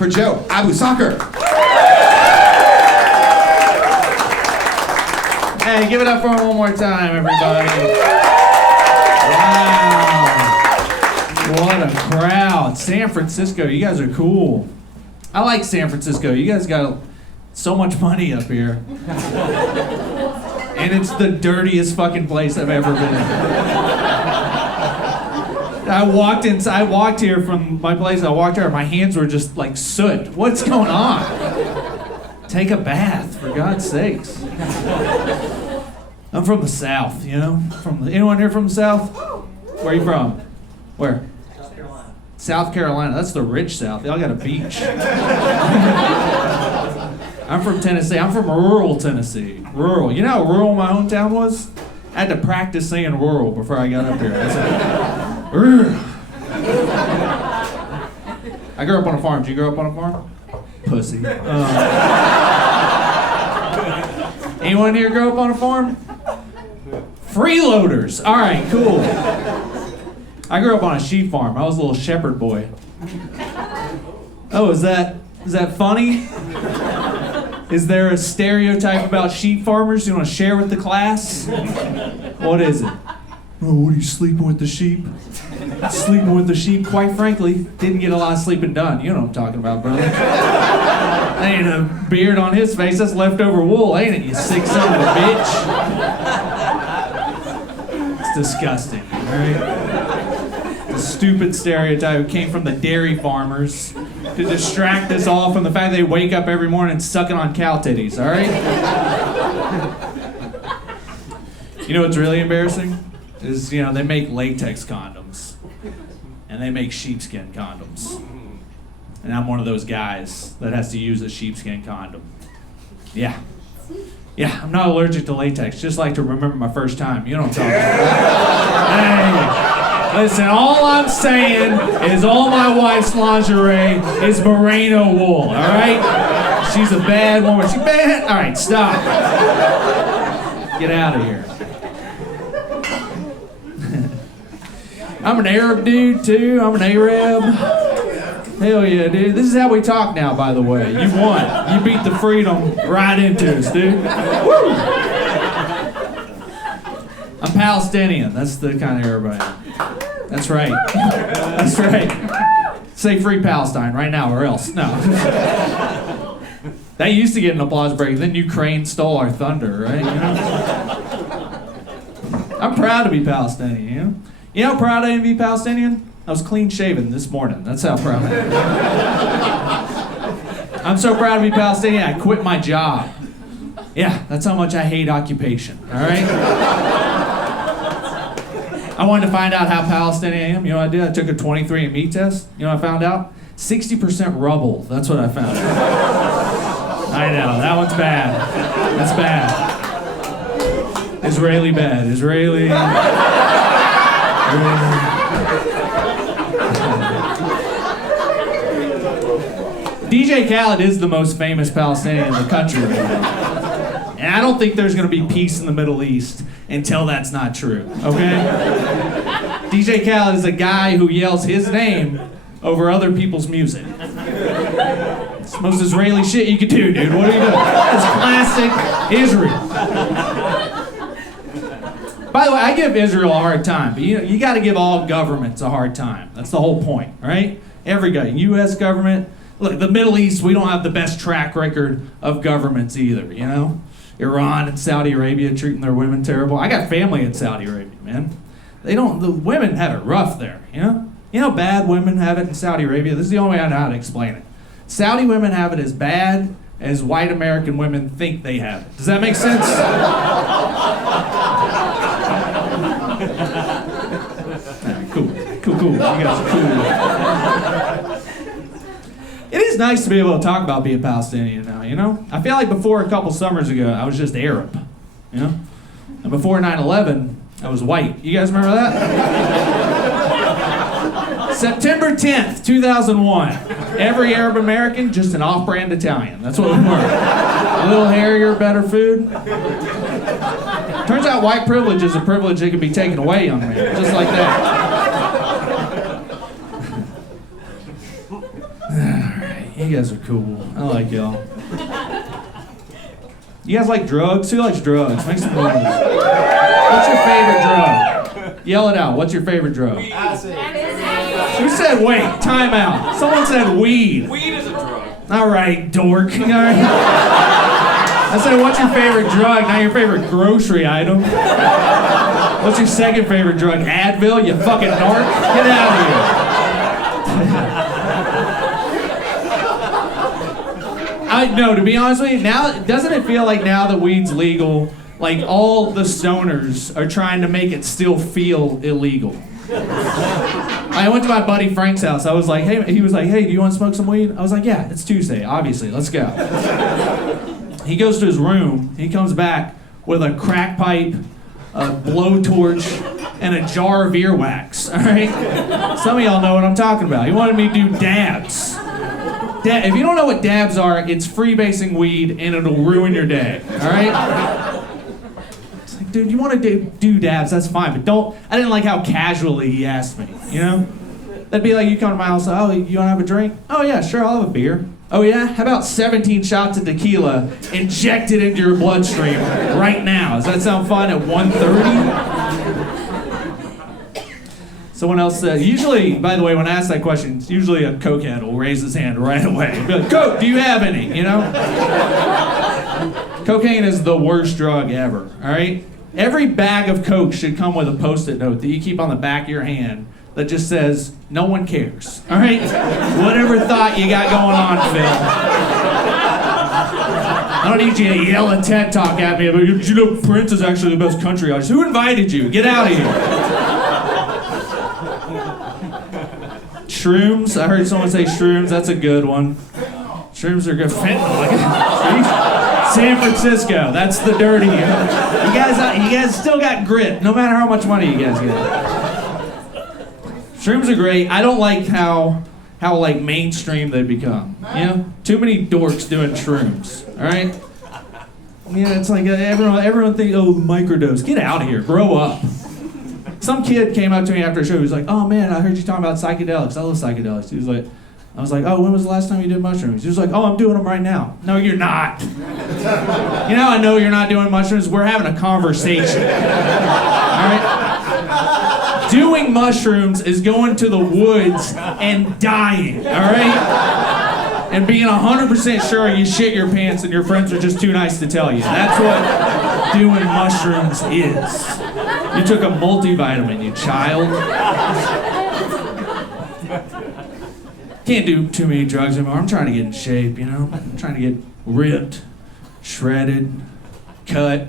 for Joe Abousakher. Hey, give it up for him one more time, everybody. Wow. What a crowd. San Francisco, you guys are cool. I like San Francisco. You guys got so much money up here. And it's the dirtiest fucking place I've ever been. I walked here from my place, my hands were just like soot. What's going on? Take a bath, for God's sakes. I'm from the South, you know? Anyone here from the South? Where are you from? Where? South Carolina. South Carolina, that's the rich South. Y'all got a beach. I'm from Tennessee. I'm from rural Tennessee. Rural. You know how rural my hometown was? I had to practice saying rural before I got up here. I grew up on a farm. Did you grow up on a farm? Pussy. Anyone here grow up on a farm? Freeloaders. All right, cool. I grew up on a sheep farm. I was a little shepherd boy. Oh, is that funny? Is there a stereotype about sheep farmers you want to share with the class? What is it? Oh, what are you sleeping with the sheep? Sleeping with the sheep, quite frankly, didn't get a lot of sleeping done. You know what I'm talking about, brother. That ain't a beard on his face, that's leftover wool, ain't it, you sick son of a bitch? It's disgusting, alright? The stupid stereotype came from the dairy farmers to distract us all from the fact they wake up every morning sucking on cow titties, alright? You know what's really embarrassing? Is, you know, they make latex condoms. And they make sheepskin condoms. And I'm one of those guys that has to use a sheepskin condom. Yeah. Yeah, I'm not allergic to latex. Just like to remember my first time. You know what I'm talking about. Hey, listen, all I'm saying is all my wife's lingerie is merino wool, all right? She's a bad woman. She's bad. All right, stop. Get out of here. I'm an Arab dude, too. I'm an Arab. Hell yeah, dude. This is how we talk now, by the way. You won. You beat the freedom right into us, dude. Woo! I'm Palestinian. That's the kind of Arab I am. That's right. That's right. Say free Palestine right now or else. No. That used to get an applause break. Then Ukraine stole our thunder, right? You know? I'm proud to be Palestinian, you know? You know how proud I am to be Palestinian? I was clean shaven this morning. That's how proud I am. I'm so proud to be Palestinian, I quit my job. Yeah, that's how much I hate occupation, all right? I wanted to find out how Palestinian I am. You know what I did? I took a 23andMe test. You know what I found out? 60% rubble. That's what I found out. I know, that one's bad. That's bad. Israeli bad. Israeli... DJ Khaled is the most famous Palestinian in the country right now. And I don't think there's going to be peace in the Middle East until that's not true, okay? DJ Khaled is a guy who yells his name over other people's music. It's the most Israeli shit you could do, dude. What are you doing? It's classic Israel. By the way, I give Israel a hard time, but you got to give all governments a hard time. That's the whole point, right? Every guy, U.S. government. Look, the Middle East, we don't have the best track record of governments either, you know? Iran and Saudi Arabia treating their women terrible. I got family in Saudi Arabia, man. The women have it rough there, you know? You know how bad women have it in Saudi Arabia? This is the only way I know how to explain it. Saudi women have it as bad as white American women think they have it. Does that make sense? Cool. You guys are cool. It is nice to be able to talk about being Palestinian now, you know? I feel like before a couple summers ago, I was just Arab, you know? And before 9/11, I was white. You guys remember that? September 10th, 2001. Every Arab American, just an off-brand Italian. That's what we were. A little hairier, better food. Turns out white privilege is a privilege that can be taken away, young man. Just like that. Alright, you You guys are cool. I like y'all. You guys like drugs? Who likes drugs? Make some noise. What's your favorite drug? Yell it out. What's your favorite drug? Who said wait? Time out. Someone said weed. Weed is a drug. All right, dork. All right. I said, what's your favorite drug? Not your favorite grocery item. What's your second favorite drug? Advil, you fucking narc? Get out of here. No, to be honest with you, now, doesn't it feel like now that weed's legal, like all the stoners are trying to make it still feel illegal? I went to my buddy Frank's house. I was like, hey, he was like, hey, do you want to smoke some weed? I was like, yeah, it's Tuesday, obviously, let's go. He goes to his room, he comes back with a crack pipe, a blowtorch, and a jar of earwax, all right? Some of y'all know what I'm talking about. He wanted me to do dabs. If you don't know what dabs are, it's freebasing weed and it'll ruin your day, all right? It's like, dude, you want to do dabs, that's fine, but don't, I didn't like how casually he asked me, you know? That'd be like you come to my house, oh, you want to have a drink? Oh yeah, sure, I'll have a beer. Oh yeah? How about 17 shots of tequila injected into your bloodstream right now? Does that sound fun at 1:30? Someone else said, usually, by the way, when I ask that question, usually a cokehead will raise his hand right away. Be like, Coke, do you have any? You know? Cocaine is the worst drug ever, all right? Every bag of Coke should come with a Post-it note that you keep on the back of your hand that just says, no one cares, all right? Whatever thought you got going on, Phil. I don't need you to yell a TED Talk at me, but you know Prince is actually the best country artist. Who invited you? Get out of here. Shrooms, I heard someone say shrooms, that's a good one. Shrooms are good. Fentanyl, San Francisco, that's the dirty. You guys still got grit, no matter how much money you guys get. Shrooms are great. I don't like how like mainstream they become. You know, too many dorks doing shrooms. All right. Yeah, it's like everyone thinks, oh, microdose. Get out of here. Grow up. Some kid came up to me after a show. He was like, oh man, I heard you talking about psychedelics. I love psychedelics. He was like, I was like, oh, when was the last time you did mushrooms? He was like, oh, I'm doing them right now. No, you're not. You know, I know you're not doing mushrooms. We're having a conversation. All right? Doing mushrooms is going to the woods and dying, all right? And being 100% sure you shit your pants and your friends are just too nice to tell you. That's what doing mushrooms is. You took a multivitamin, you child. Can't do too many drugs anymore. I'm trying to get in shape, you know? I'm trying to get ripped, shredded, cut,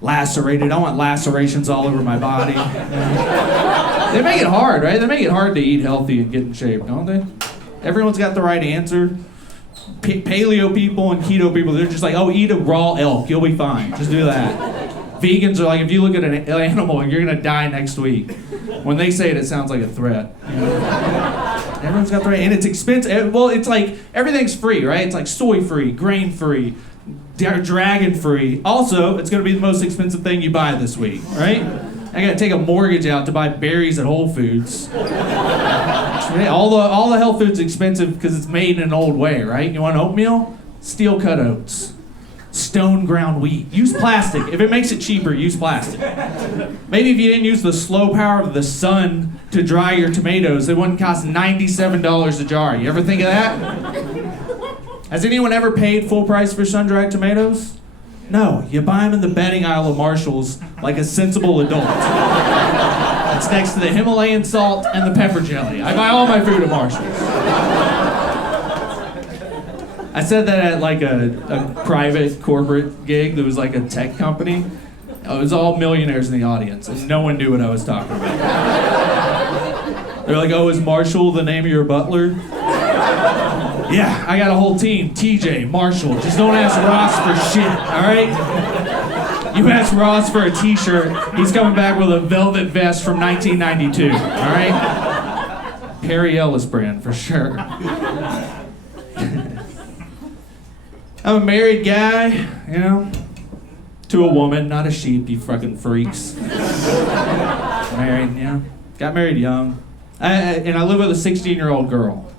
lacerated. I want lacerations all over my body. You know? They make it hard, right? They make it hard to eat healthy and get in shape, don't they? Everyone's got the right answer. Paleo people and keto people, they're just like, oh, eat a raw elk, you'll be fine. Just do that. Vegans are like, if you look at an animal, you're gonna die next week. When they say it, it sounds like a threat. You know? Everyone's got the right, and it's expensive. Well, it's like, everything's free, right? It's like soy-free, grain-free, dragon-free. Also, it's gonna be the most expensive thing you buy this week, right? I gotta take a mortgage out to buy berries at Whole Foods. All the health food's expensive because it's made in an old way, right? You want oatmeal? Steel cut oats. Stone ground wheat. Use plastic. If it makes it cheaper, use plastic. Maybe if you didn't use the slow power of the sun to dry your tomatoes, it wouldn't cost $97 a jar. You ever think of that? Has anyone ever paid full price for sun-dried tomatoes? No, you buy them in the bedding aisle of Marshall's like a sensible adult. It's next to the Himalayan salt and the pepper jelly. I buy all my food at Marshall's. I said that at like a private corporate gig that was like a tech company. It was all millionaires in the audience, and no one knew what I was talking about. They're like, oh, is Marshall the name of your butler? Yeah, I got a whole team. TJ, Marshall. Just don't ask Ross for shit, all right? You ask Ross for a t-shirt, he's coming back with a velvet vest from 1992, all right? Perry Ellis brand, for sure. I'm a married guy, you know, to a woman, not a sheep, you fucking freaks. Married, yeah. Got married young. And I live with a 16-year-old girl.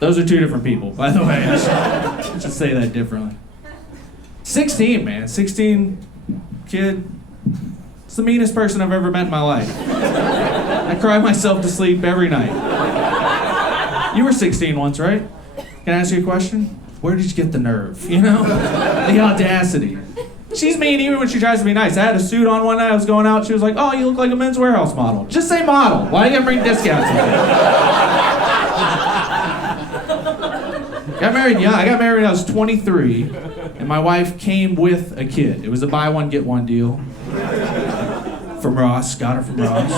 Those are two different people, by the way. I should say that differently. 16, man. 16 kid. It's the meanest person I've ever met in my life. I cry myself to sleep every night. You were 16 once, right? Can I ask you a question? Where did you get the nerve? You know? The audacity. She's mean even when she tries to be nice. I had a suit on one night, I was going out, she was like, oh, you look like a Men's Warehouse model. Just say model. Why do you gotta bring discounts with it? Got married young. I got married when I was 23, and my wife came with a kid. It was a buy one, get one deal. From Ross, got her from Ross.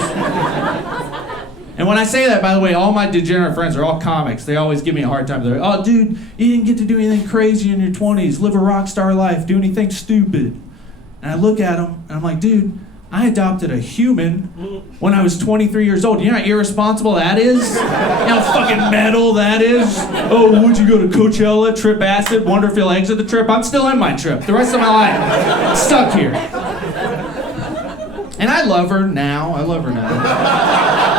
And when I say that, by the way, all my degenerate friends are all comics. They always give me a hard time. They're like, oh, dude, you didn't get to do anything crazy in your 20s, live a rock star life, do anything stupid. And I look at them, and I'm like, dude, I adopted a human when I was 23 years old. You know how irresponsible that is? You know how fucking metal that is? Oh, would you go to Coachella, trip acid, wonder if you'll exit the trip? I'm still in my trip. The rest of my life, stuck here. And I love her now. I love her now.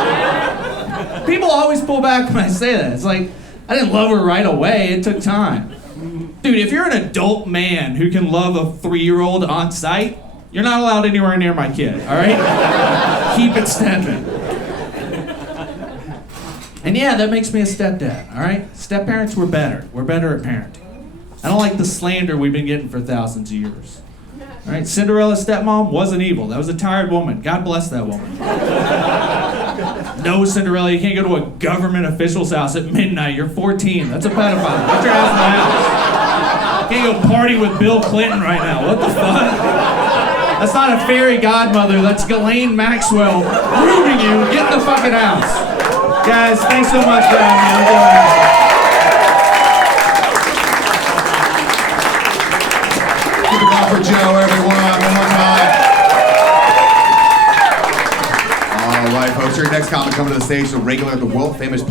People always pull back when I say that. It's like, I didn't love her right away. It took time. Dude, if you're an adult man who can love a 3-year-old on site, you're not allowed anywhere near my kid, all right? Keep it stepping. And yeah, that makes me a stepdad, all right? Step-parents, we're better. We're better at parenting. I don't like the slander we've been getting for thousands of years. All right, Cinderella's stepmom wasn't evil. That was a tired woman. God bless that woman. No, Cinderella, you can't go to a government official's house at midnight. You're 14. That's a pedophile. Get your ass in the house. You can't go party with Bill Clinton right now. What the fuck? That's not a fairy godmother. That's Ghislaine Maxwell grooming you. Get in the fucking house. Guys, thanks so much for having me. Keep it going for Joe, everyone. One more time. All right, folks. Your next comic coming to the stage, the regular, the world famous punch.